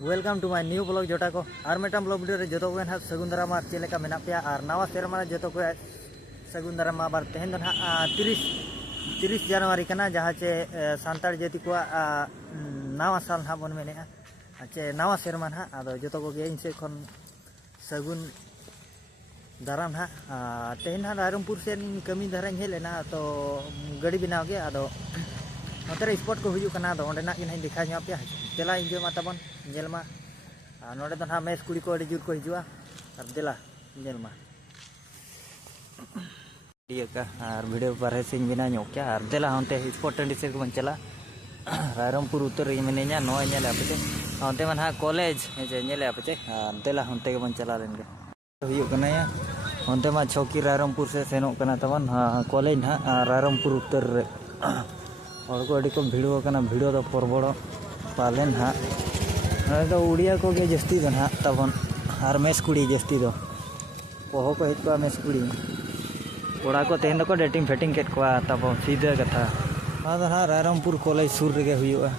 Welcome to my new blog जोटा को और मेटम ब्लॉग वीडियो रे जो को ना सगुन दाराम और चेलेका मेना पे और नवा सेरमा जो को सगुन दाराम आबार तेहन ना 30 जनवरी कना जहाँ चे सानताड़ जाति को नवा साल ना बन मेने चे नवा सेरमा ना आदो जो को इन से खन सगुन दाराम ना तेहन ना रायरमपुर से कमी धारा हेलेना तो गाड़ी बनाव गे आदो नोते स्पॉट को हुजू कना दो ओंडे ना इन दिखा ᱧᱚᱜ पे चला इंजॉय मा तबन जेल मा नोडे तो ना मेस कुड़ी को जुर को हिजुआ और देला जेल मा ये का और वीडियो पर सिंग बिना ᱧᱚᱜ क्या और देला होंते स्पॉट टंडी से को चला रायरमपुर उत्तर मिने냐 नो ñेले आपते होंते मन हा कॉलेज जे ñेले आपते देला होंते के बन चला लेंगे हुजू कना या होंते मा छोकी रायरमपुर से सेनो कना तबन कॉलेज ना रायरमपुर उत्तर और को अड़ी को भिड़ो कना भिड़ो तो परबड़ो पालेन हाँ तो उड़िया को गे जस्ती दो ना तबन और मेस कुड़ी जस्ती दो पोहो को हित को मेस कुड़ी कोड़ा को तेहन को डेटिंग फेटिंग केट को तब सीधा कथा आदा हाँ रायरमपुर कॉलेज सुर रे हुयुआ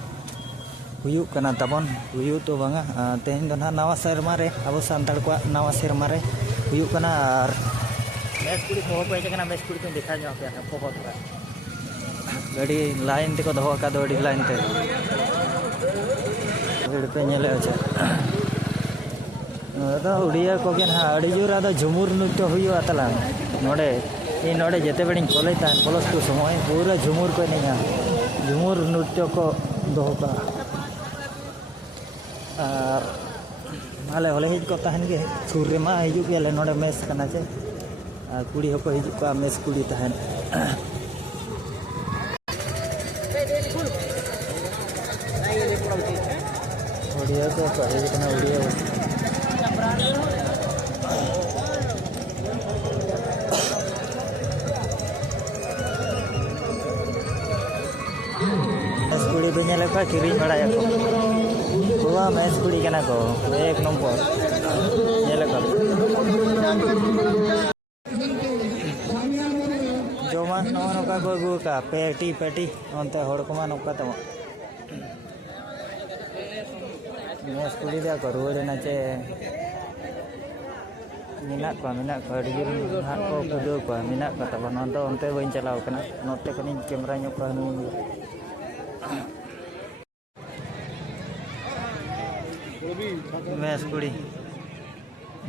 हुयुक कना तबन हुयु तो बांगा तेहन दो ना नवा सेरमा रे अब सांताड़ को नवा सेरमा रे हुयुक कना और मेस कुड़ी पोहो को कना मेस कुड़ी को दिखा ᱧᱚᱜ पे पोहो थोड़ा गाड़ी लाइन ते को दो का दो लाइन ते भीड़ पे नेले अच्छा तो उड़िया को के ना अड़ी जोर आदा झुमुर नृत्य हुयो आतला नोडे इ नोडे जेते बेडिंग कॉलेज तान प्लस टू समय पूरा झुमुर को नहीं झुमुर नृत्य को दो का और माले होले हिज को तहन गे सुर रे मा हिजु के ले नोडे मेस कना चे कुड़ी हो को हिजु का मेस कुड़ी तहन उड़िया को कहे कितना उड़िया मेस कुड़ी पे नेले का किरिंग बड़ाया को हुआ मेस कुड़ी कना को एक नंबर नेले का जोमा नो का गो का पेटी अंते हड़ को मा नोका तम मेस कुड़ी दे को रुआ देना चे मिना को अड़ी हाथ को कुदो को मिना को तब नोंतो अंते बइन चलाव कना नोते कनी कैमरा ᱧᱚᱜ को हनु मेस कुड़ी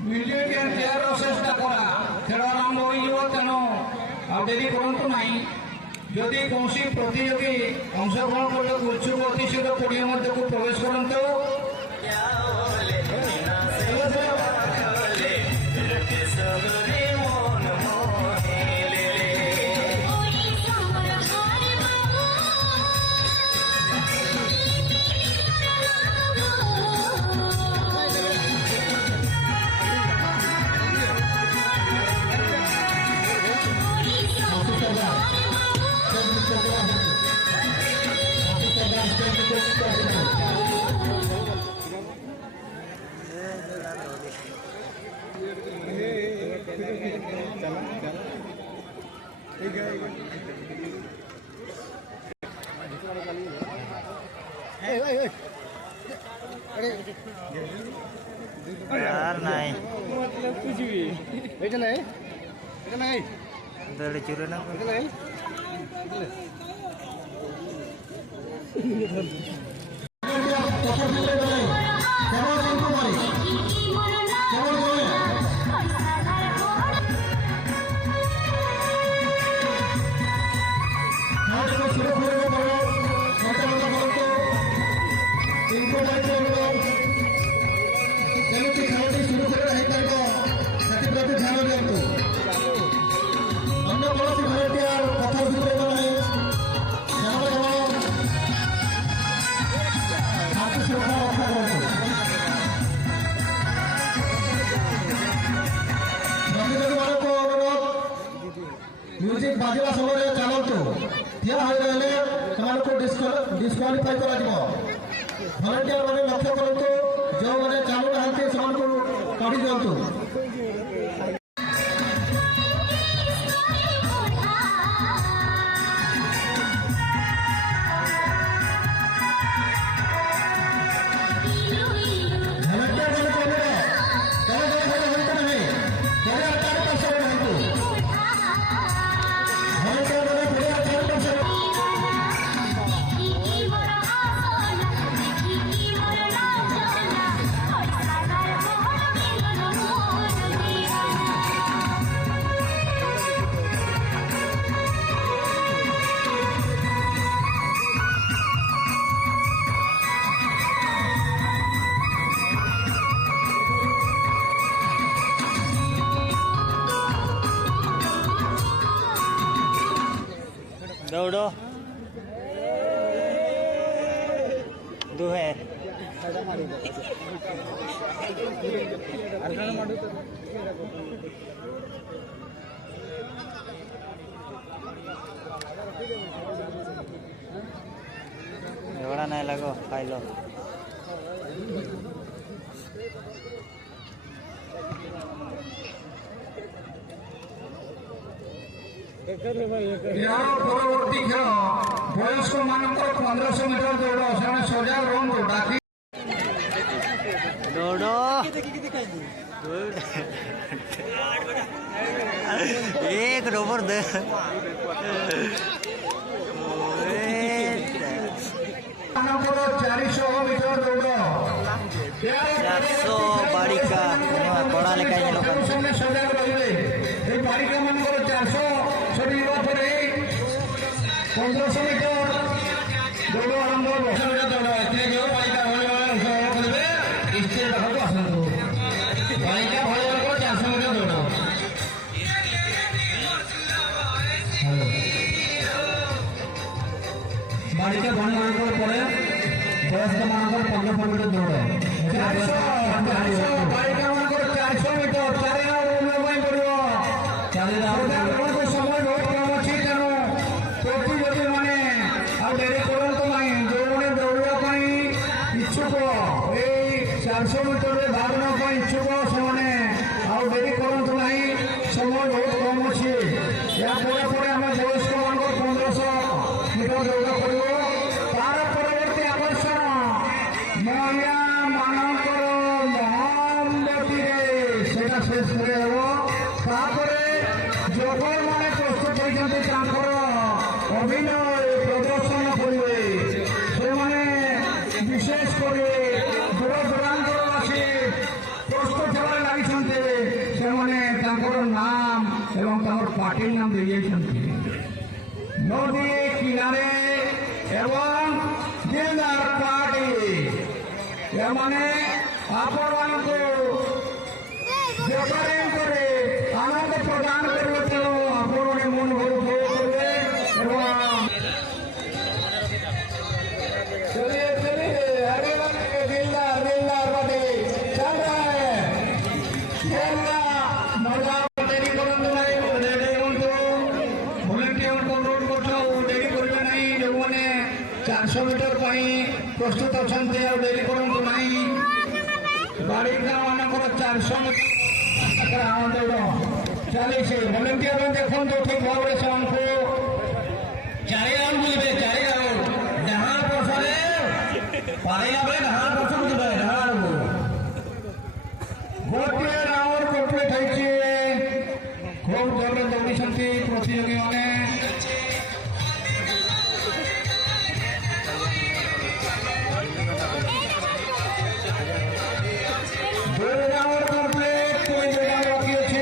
वीडियो के तैयार चेष्टा करा खेल आरंभ हो तेणु डेरी करूँ ना जदि कौन प्रतियोगी अंशग्रहण करने इच्छुक अति शीघ्र पड़िया मध्य को प्रवेश करते यार नहीं मतलब कुछ भी बेटा नहीं दड़ चुरे ना म्यूजिक बाजवा समय चलतु ठिया हो रहे को डिस्क्वालीफाई कर भलेंटियर मैंने लक्ष्य करतु जो मैंने चालू ना काढ़ी दिंतु दौड़ो दुहे एवढा नाही लागो खायलो পরবর্তী খেল বয়স্ক ମାନଙ୍କର 1500 মিটার দৌড় ସେମାନେ ସଜାଗ ରୁହନ୍ତୁ ଡାକି दौड़ो एक नंबर दे ମାନଙ୍କର 400 ମିଟର ଦୌଡ 400 ବାଳିକା ପଢା ଲେଖା ଲୋକ ସେମାନେ ସଜାଗ ରହିବେ এই ବାଳିକା ମାନଙ୍କର 400 ସରିବା ପରେ 1500 ମିଟର ଦୌଡ଼ ଆରମ୍ଭ ହେବ ଦୌଡ଼ ଏଥିରେ ଯେଉଁ ବାଳିକା ଭଳି ଅଂଶଗ୍ରହଣ କରିବେ ଇଷ୍ଟେ ପାଖକୁ ଆସନ୍ତୁ ବାଳିକା ଭଳି ଲୋକ 400 ମିଟର ଦୌଡ଼ ବାଳିକା ଭଳି ମାନଙ୍କର ପରେ ବୟସ୍କ ମାନଙ୍କର 1500 ମିଟର ଦୌଡ଼ ବାଳିକା ମାନଙ୍କର 400 ମିଟର 4 ରାଉଣ୍ଡ ପାଇଁ ପଡ଼ିବ 4 ରାଉଣ୍ଡ ସମୟ ବହୁତ କମ୍ ଅଛି ତେଣୁ ପ୍ରତିଯୋଗୀ ମାନେ ଆଉ ଡେରି କରନ୍ତୁ ନାହିଁ ଯେଉଁମାନେ ଦୌଡ଼ିବା ପାଇଁ ଇଚ୍ଛୁକ ଏଇ 400 ମିଟରରେ ଭାଗ ନେବା ପାଇଁ ଇଚ୍ଛୁକ ସେମାନେ ଆଉ ଡେରି କରନ୍ତୁ ନାହିଁ ସମୟ ବହୁତ କମ୍ ଅଛି ଏହା ପରେ ପରେ ଆମେ ବୟସ୍କ ମାନଙ୍କର 1500 ମିଟର ଦୌଡ଼ କରିବ ତାର ପରବର୍ତ୍ତୀ ଆକର୍ଷଣ ମହିଳା ମାନଙ୍କର ମହମବତୀରେ ସେଟା ଶେଷରେ ହେବ ତାପରେ ଯୋଗମାନେ ପ୍ରସ୍ତୁତ ହୋଇଛନ୍ତି ତାଙ୍କର ଅଭିନୟ ପ୍ରଦର୍ଶନ କରିବେ ସେମାନେ ବିଶେଷ କରି ଦୂର ଦୂରାନ୍ତର ଆସି ପ୍ରସ୍ତୁତ ହେବାରେ ଲାଗିଛନ୍ତି ସେମାନେ ତାଙ୍କର ନାମ ଏବଂ ତାଙ୍କର ପାର୍ଟି ନାମ ଦେଇଯାଇଛନ୍ତି ନଦୀ କିନାରେ ଏବଂ ଦିଲଦାର ପାର୍ଟି ଏମାନେ ଆପଣମାନଙ୍କୁ ବେପାରୀ କରି ଆନନ୍ଦ ପ୍ରଦାନ କରିବେ ତେଣୁ ଆପଣମାନେ ମନ ଭରି ଉପଭୋଗ କରିବେ ଏବଂ चलिए चलिए आगे बढ़ेंगे दिलदार दिलदार पार्टी चल रहा है खेलना मजा डेरी करନ୍ତୁ ନାହିଁ ରେଡି ହୁଅନ୍ତୁ ଭଲେଣ୍ଟିୟରଙ୍କୁ ଅନୁରୋଧ କରୁଛୁ ଡେରି କରିବେ ନାହିଁ ଯେଉଁମାନେ 400 ମିଟର ପାଇଁ ପ୍ରସ୍ତୁତ ଅଛନ୍ତି ଆଉ ଡେରି କରନ୍ତୁ ନାହିଁ ବାଳିକା ମାନଙ୍କର 400 ମିଟର ଚାଲିଛି ଭଲେଣ୍ଟିୟର ଦେଖନ୍ତୁ ଠିକ ଭାବରେ ସେମାନଙ୍କୁ 4 ରାଉଣ୍ଡ ବୁଲିବେ 4 ରାଉଣ୍ଡ ଡାହାଣ ପଛରେ ପାଳିଲା ବେଳେ ଡାହାଣ ପଛକୁ ଯିବେ ଡାହାଣକୁ ଗୋଟିଏ ରାଉଣ୍ଡ କମ୍ପ୍ଲିଟ ହେଇଛି ଖୁବ୍ ଜୋରରେ ଦୌଡ଼ିଛନ୍ତି ପ୍ରତିଯୋଗୀମାନେ ଦୁଇ ରାଉଣ୍ଡ କମ୍ପ୍ଲିଟ 2 ରାଉଣ୍ଡ ବାକି ଅଛି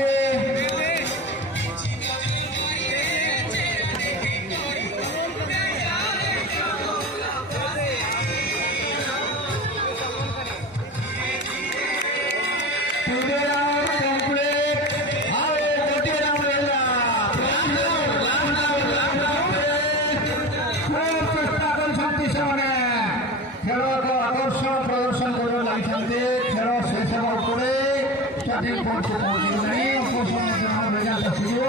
আকর্ষণ প্রদর্শন করে লাগছে খেল শেষ হওয়ার পরে সঠিক পৌঁছে নাই রেজাল্ট আসিব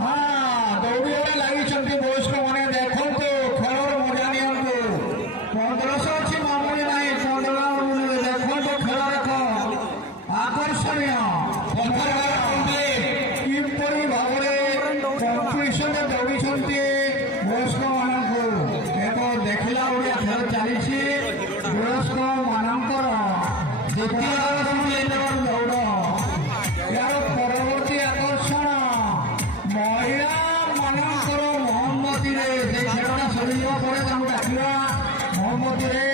হ্যাঁ দৌড়িবারে লাগিଛନ୍ତି বয়স্ক মানে দেখন্তু খেলর মজা নিয়ন্তু 1500 ଅଛି ମାମୁଲି ନାହିଁ 15 ଦେଖନ୍ତୁ ଖେଳ ଦେଖ আকর্ষণীয় কিপରି ଭାବରେ କମ୍ପିଟିସନରେ ଦୌଡ଼ିଛନ୍ତି ବୟସ୍କ ମାନଙ୍କୁ ଏକ ଦେଖିଲା ଭଳିଆ ଖେଳ ଚାଲିଛି ବୟସ୍କ ମାନଙ୍କର ଦ୍ୱିତୀୟ ଦୌଡ଼ ଏହାର ପରବର୍ତ୍ତୀ ଆକର୍ଷଣ ମହିଳା ମାନଙ୍କର ମହମବତୀରେ ସେ ଖେଳଟା ସରିଯିବା ପରେ ତାଙ୍କୁ ଡାକିବା ମହମବତୀରେ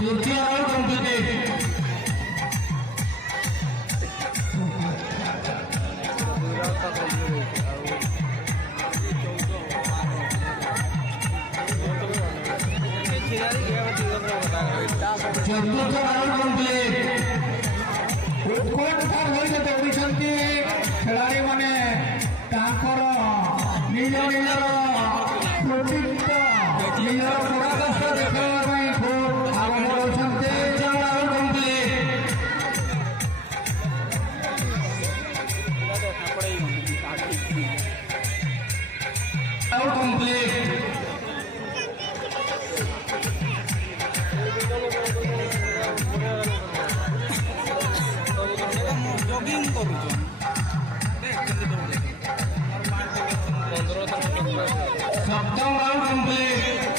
ଦ୍ୱିତୀୟ ରାଉଣ୍ଡ କମ୍ପ୍ଲିଟ୍ চতুর্থ রাউন্ড কমপ্লিট ଉତ୍କଟ ହୋଇ ଦୌଡ଼ିଛନ୍ତି ଖେଳାଳି ମାନେ ତାଙ୍କର ନିଜ ନିଜର କୃତିତ୍ୱ ନିଜର ପରାମର୍ଶ ଦେଖାଇବା ପାଇଁ ଖୁବ୍ ଆରମ୍ଭ କରୁଛନ୍ତି। सप्तम राउंड कंप्लीट।